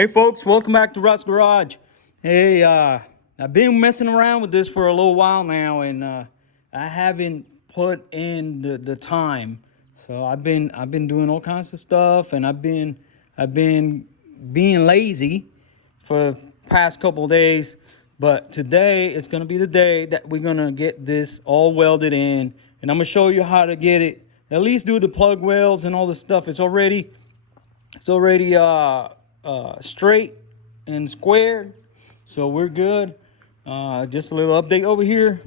Hey folks, welcome back to Rod's Garage. Hey, I've been messing around with this for a little while now, and I haven't put in the time. So I've been doing all kinds of stuff, and I've been being lazy for the past couple of days. But today it's gonna be the day that we're gonna get this all welded in, and I'm gonna show you how to get it. At least do the plug welds and all the stuff. It's already straight and squared, so we're good. Just a little update over here.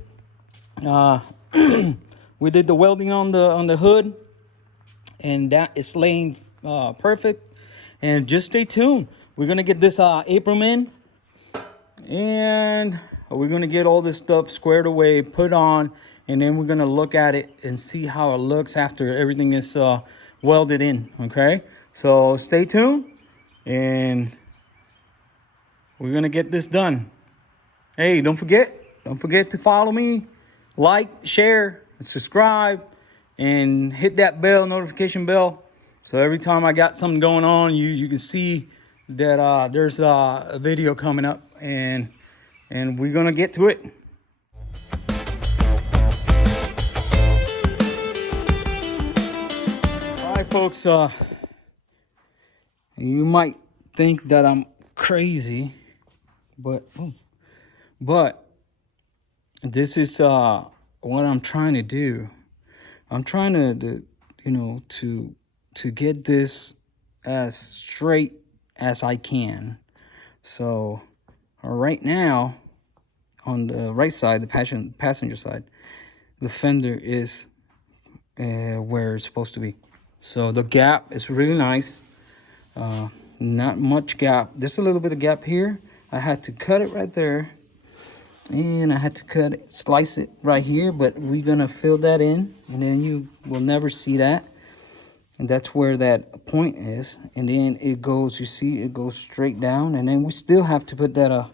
We did the welding on the hood, and that is laying perfect. And just stay tuned. We're gonna get this apron in, and we're gonna get all this stuff squared away, put on, and then we're gonna look at it and see how it looks after everything is welded in. Okay, so stay tuned, and we're gonna get this done. Hey, don't forget to follow me, like, share, and subscribe, and hit that notification bell, so every time I got something going on, you can see that there's a video coming up, and we're gonna get to it. All right, folks, you might think that I'm crazy, but this is what I'm trying to do. I'm trying to get this as straight as I can. So right now, on the right side, the passenger side, the fender is where it's supposed to be. So the gap is really nice. Not much gap. There's a little bit of gap here. I had to cut it right there, and I had to slice it right here, but we're gonna fill that in, and then you will never see that. And that's where that point is. And then it goes, you see, it goes straight down, and then we still have to put that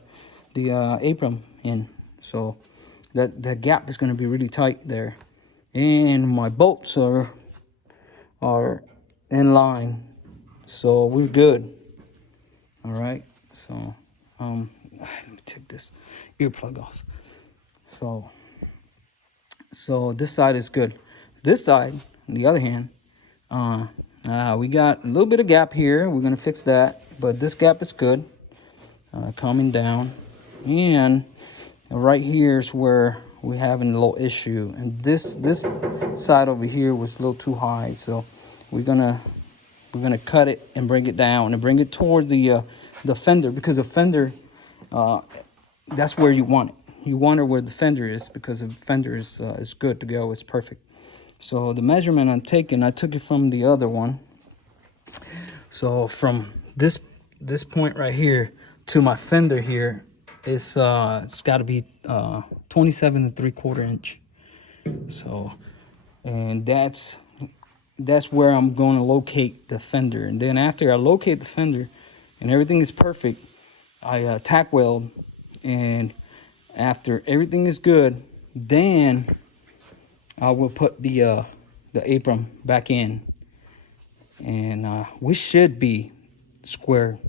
the apron in. So that gap is gonna be really tight there. And my bolts are in line, so we're good. All right, so let me take this earplug off. So this side is good. This side, on the other hand, we got a little bit of gap here. We're gonna fix that, but this gap is good, coming down. And right here is where we're having a little issue, and this side over here was a little too high, so we're gonna cut it and bring it down and bring it toward the fender, because the fender, that's where you want it. You want it where the fender is, because the fender is good to go. It's perfect. So the measurement I took it from the other one. So from this point right here to my fender here, it's got to be 27 3/4 inch. So, and that's where I'm going to locate the fender. And then after I locate the fender and everything is perfect, I tack weld, and after everything is good, then I will put the apron back in, and we should be square.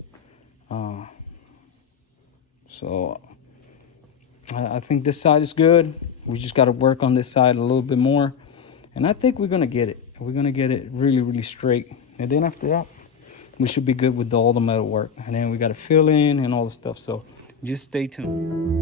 So I think this side is good. We just got to work on this side a little bit more, and I think we're gonna get it. We're gonna get it really, really straight, and then after that, we should be good with all the metal work. And then we got to fill in and all the stuff. So just stay tuned.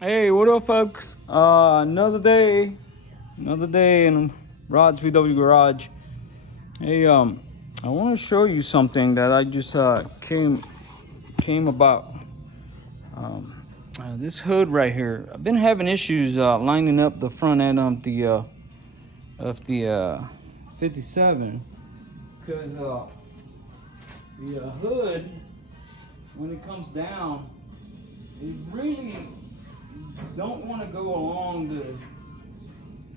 Hey, what up, folks? Another day in Rod's VW Garage. Hey, I want to show you something that I just came about. This hood right here, I've been having issues lining up the front end of the 57 because the hood, when it comes down, it really don't want to go along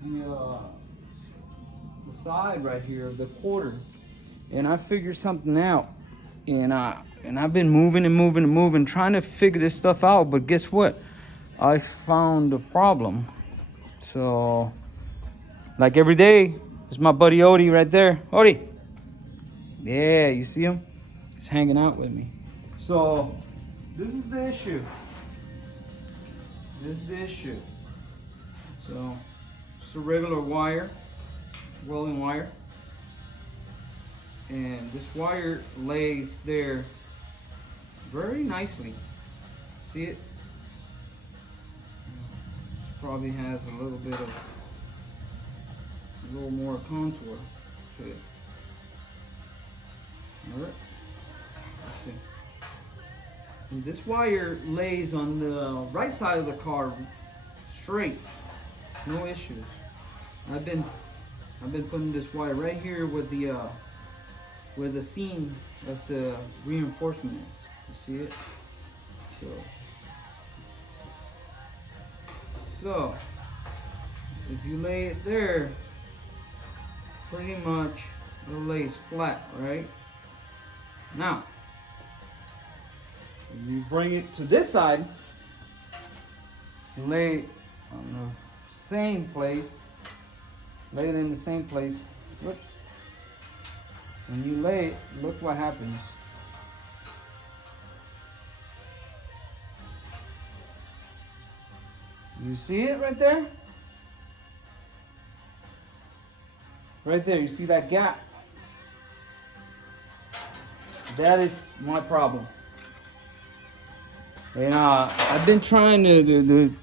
the side right here, the quarter. And I figured something out, and I've been moving and moving and moving, trying to figure this stuff out. But guess what? I found a problem. So, like every day, it's my buddy Odie right there. Odie, yeah, you see him? He's hanging out with me. So, this is the issue. This is the issue. So, it's a regular wire, welding wire. And this wire lays there very nicely. See it? Probably has a little bit of a little more contour to it. Alright. Let's see. And this wire lays on the right side of the car straight. No issues. I've been putting this wire right here with the where the seam of the reinforcement is. You see it? So if you lay it there, pretty much it lays flat, right? Now, if you bring it to this side, you lay it on the same place, lay it in the same place. Whoops. When you lay it, look what happens. You see it right there? Right there, you see that gap? That is my problem. And I've been trying to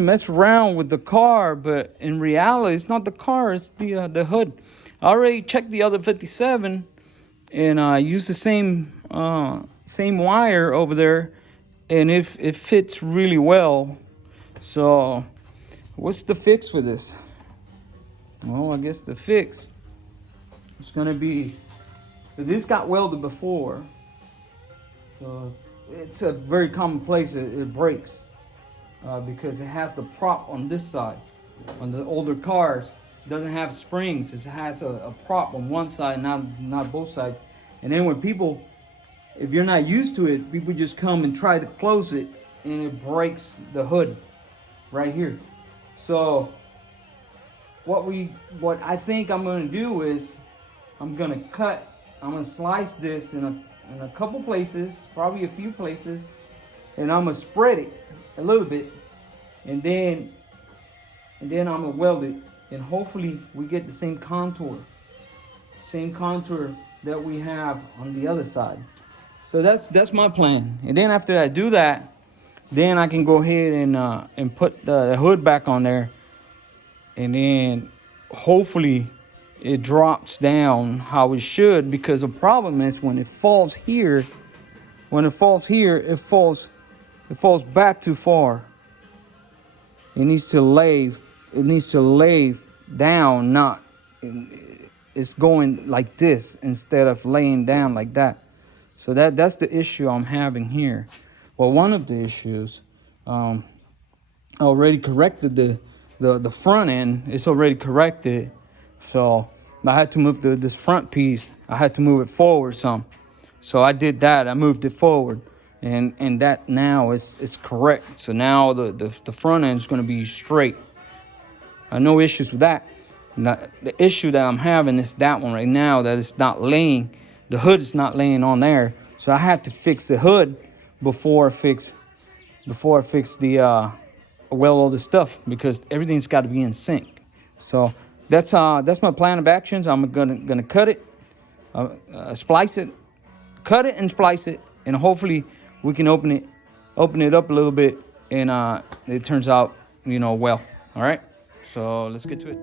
mess around with the car, but in reality, it's not the car, it's the hood. I already checked the other 57, and I used the same wire over there, and it fits really well. So, what's the fix for this? Well, I guess the fix is gonna be, this got welded before, so it's a very common place it breaks because it has the prop on this side. On the older cars, it doesn't have springs. It has a prop on one side, not both sides. And then when people, if you're not used to it, people just come and try to close it, and it breaks the hood right here. So what I think I'm gonna do is I'm gonna slice this in a couple places, probably a few places, and I'm gonna spread it a little bit, and then I'm gonna weld it, and hopefully we get the same contour that we have on the other side. So that's my plan. And then after I do that, then I can go ahead and put the hood back on there, and then hopefully it drops down how it should. Because the problem is when it falls here, it falls back too far. It needs to lay down, not, it's going like this instead of laying down like that. So that's the issue I'm having here. Well, one of the issues, I already corrected the front end. It's already corrected. So I had to move this front piece. I had to move it forward some. So I did that. I moved it forward, and that now is correct. So now the front end is going to be straight. No issues with that. Now, the issue that I'm having is that one right now, that it's not laying. The hood is not laying on there. So I have to fix the hood before I fix the all the stuff, because everything's got to be in sync. So that's my plan of actions. I'm gonna cut it, splice it, cut it and splice it, and hopefully we can open it up a little bit, and it turns out well. All right, so let's get to it.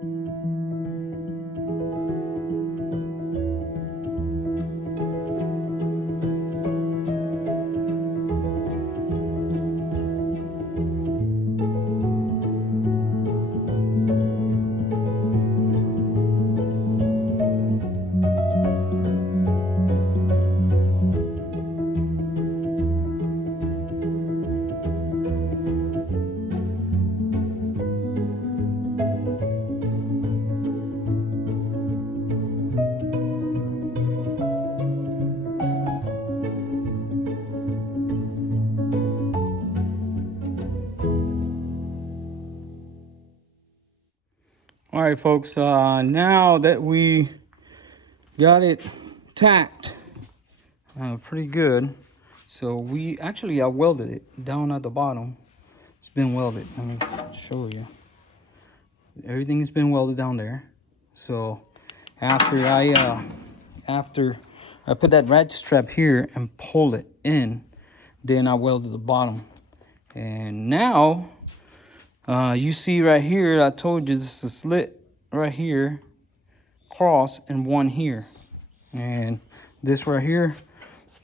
right, folks. Now that we got it tacked pretty good, so I welded it down at the bottom. It's been welded. Let me show you. Everything has been welded down there. So after I put that ratchet strap here and pull it in, then I welded the bottom. And now you see right here, I told you this is a slit right here, cross, and one here. And this right here,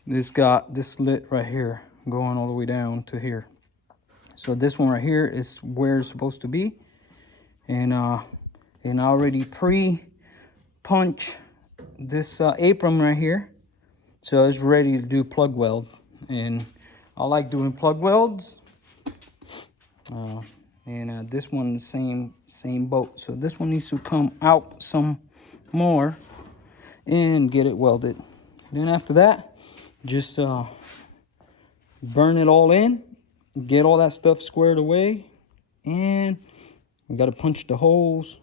this got this slit right here going all the way down to here. So this one right here is where it's supposed to be. And I already pre-punch this apron right here. So it's ready to do plug weld. And I like doing plug welds. And this one, the same boat. So this one needs to come out some more and get it welded. Then after that, just burn it all in, get all that stuff squared away, and we got to punch the holes.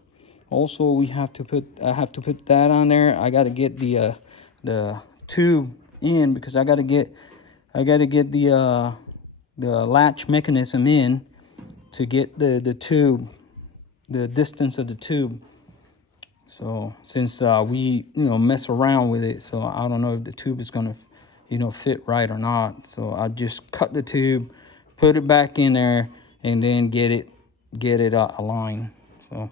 Also, I have to put that on there. I got to get the tube in because I got to get the latch mechanism in to get the tube, the distance of the tube. So since we mess around with it, so I don't know if the tube is gonna fit right or not. So I just cut the tube, put it back in there, and then get it aligned. So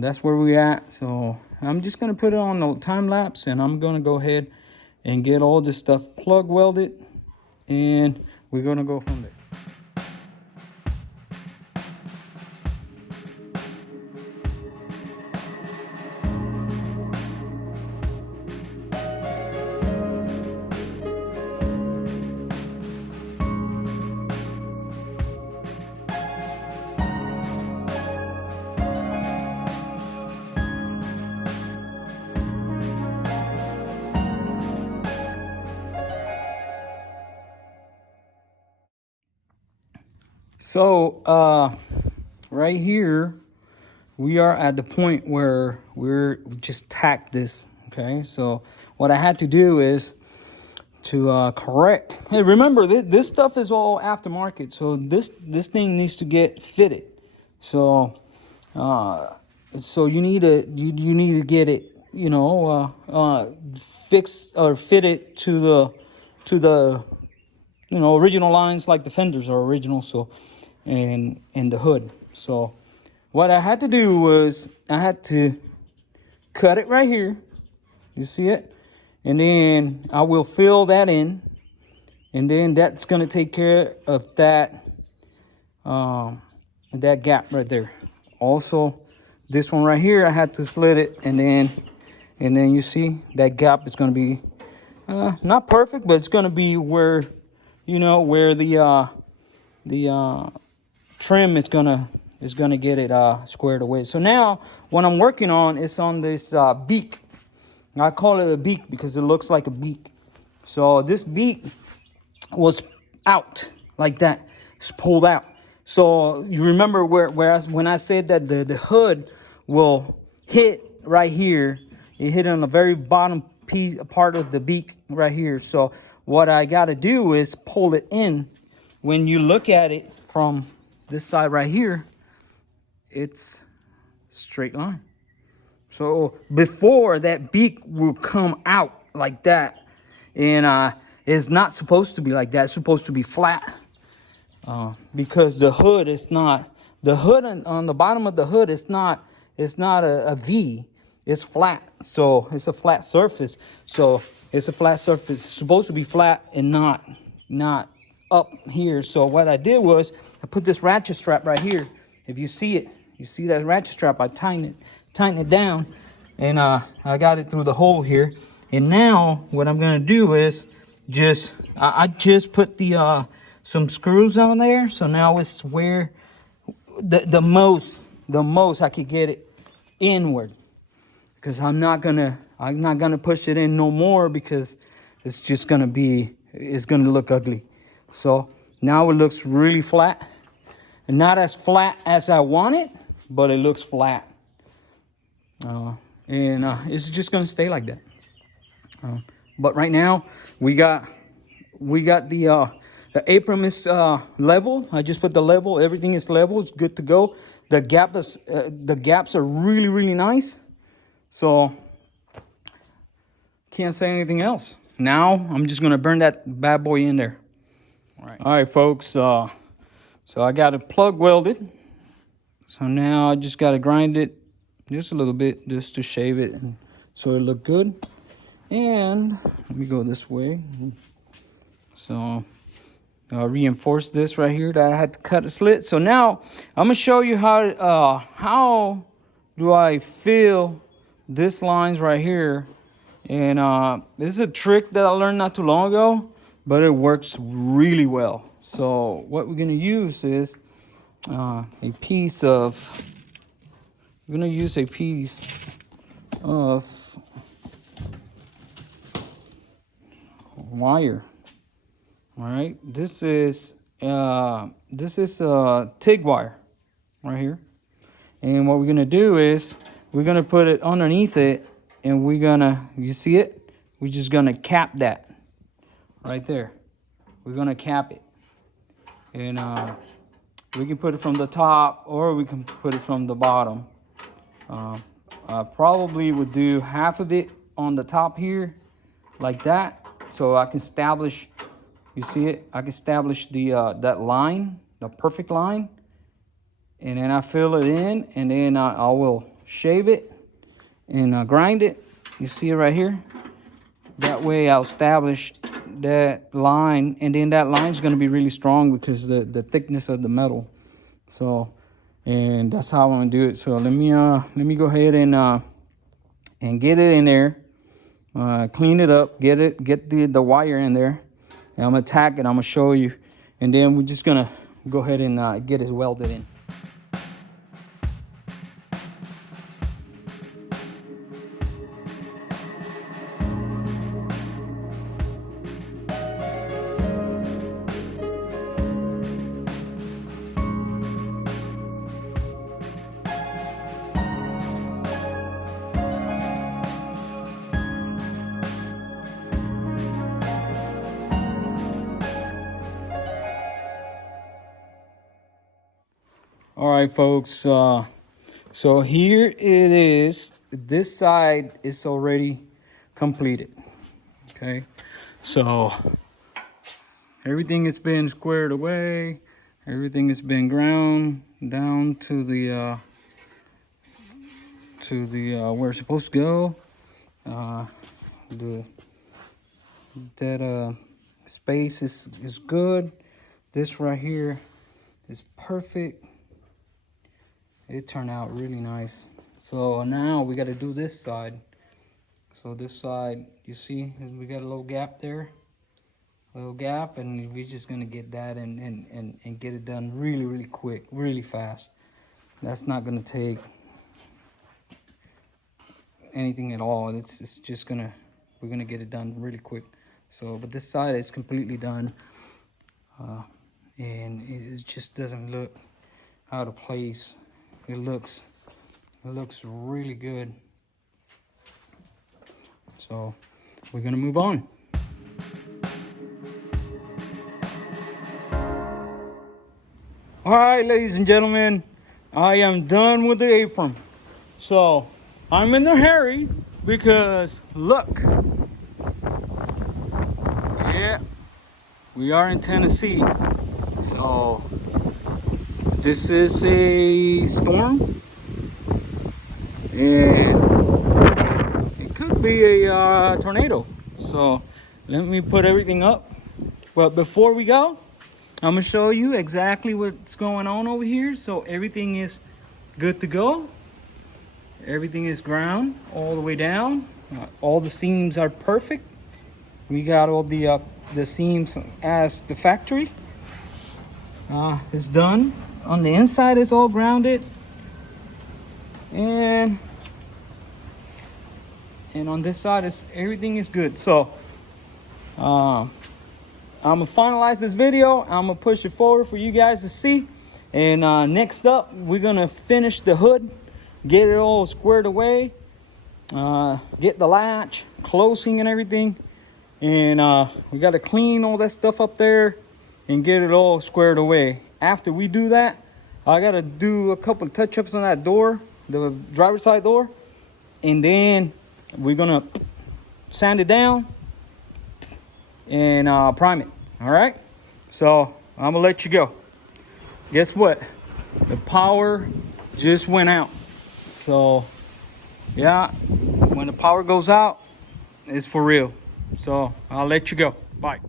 that's where we're at. So I'm just gonna put it on the time lapse, and I'm gonna go ahead and get all this stuff plug welded, and we're gonna go from there. So right here, we are at the point where we just tacked this. Okay, so what I had to do is to correct. Hey, remember this stuff is all aftermarket, so this thing needs to get fitted. So you need to get it fixed or fitted to the original lines, like the fenders are original. So and the hood. So what I had to do was I had to cut it right here. You see it? And then I will fill that in. And then that's going to take care of that gap right there. Also, this one right here, I had to slit it. And then you see that gap is going to be not perfect, but it's going to be where, where the trim is gonna get it squared away. So now what I'm working on is on this beak. I call it a beak because it looks like a beak. So this beak was out like that. It's pulled out. So you remember when I said that the hood will hit right here. It hit on the very bottom part of the beak right here. So what I got to do is pull it in. When you look at it from this side right here, it's straight line. So before, that beak will come out like that, and it's not supposed to be like that. It's supposed to be flat, because the hood is not. The hood on the bottom of the hood is not. It's not a V. It's flat. So it's a flat surface. So it's a flat surface. It's supposed to be flat and not up here. So what I did was I put this ratchet strap right here. If you see it, you see that ratchet strap, I tighten it down, and I got it through the hole here. And now what I'm gonna do is I just put the some screws on there. So now it's where the most I could get it inward, because I'm not gonna push it in no more, because it's gonna look ugly. So now it looks really flat, and not as flat as I want it, but it looks flat. And it's just gonna stay like that. But right now we got the apron is level. I just put the level. Everything is level. It's good to go. The gaps are really nice. So can't say anything else. Now I'm just gonna burn that bad boy in there. All right, folks. So I got it plug welded. So now I just gotta grind it just a little bit, just to shave it, and so it look good. And let me go this way. So reinforce this right here that I had to cut a slit. So now I'm gonna show you how do I fill this lines right here. And this is a trick that I learned not too long ago, but it works really well. So what we're gonna use is a piece of wire. All right, this is TIG wire right here. And what we're gonna do is we're gonna put it underneath it, and we're gonna, you see it? We're just gonna cap that right there. We're gonna cap it, and we can put it from the top or we can put it from the bottom. I probably would do half of it on the top here, like that, so I can establish. You see it? I can establish the that line, the perfect line, and then I fill it in, and then I will shave it and grind it. You see it right here? That way I'll establish that line, and then that line is going to be really strong because the thickness of the metal. So, and that's how I'm going to do it. So let me go ahead and get it in there, clean it up, get the wire in there. And I'm gonna tack it, I'm gonna show you, and then we're just gonna go ahead and get it welded in. All right, folks, so here it is. This side is already completed. Okay, so everything has been squared away. Everything has been ground down to the where it's supposed to go. That space is good. This right here is perfect. It turned out really nice. So now we got to do this side. So this side, you see, we got a little gap there, a little gap, and we're just gonna get that and get it done really quick, really fast. That's not gonna take anything at all. It's just gonna, we're gonna get it done really quick. So, but this side is completely done, and it just doesn't look out of place. It looks really good. So we're gonna move on. All right, ladies and gentlemen, I am done with the apron. So I'm in a hurry because look, yeah, we are in Tennessee. So this is a storm, and it could be a tornado. So let me put everything up. But before we go, I'm gonna show you exactly what's going on over here. So everything is good to go. Everything is ground all the way down. All the seams are perfect. We got all the seams as the factory. It's done. On the inside, it's all grounded, and on this side, everything is good. So I'm gonna finalize this video. I'm gonna push it forward for you guys to see. And next up, we're gonna finish the hood, get it all squared away, get the latch, closing and everything. And we got to clean all that stuff up there and get it all squared away. After we do that, I got to do a couple of touch-ups on that door, the driver's side door. And then we're going to sand it down and prime it. All right? So I'm going to let you go. Guess what? The power just went out. So, yeah, when the power goes out, it's for real. So I'll let you go. Bye.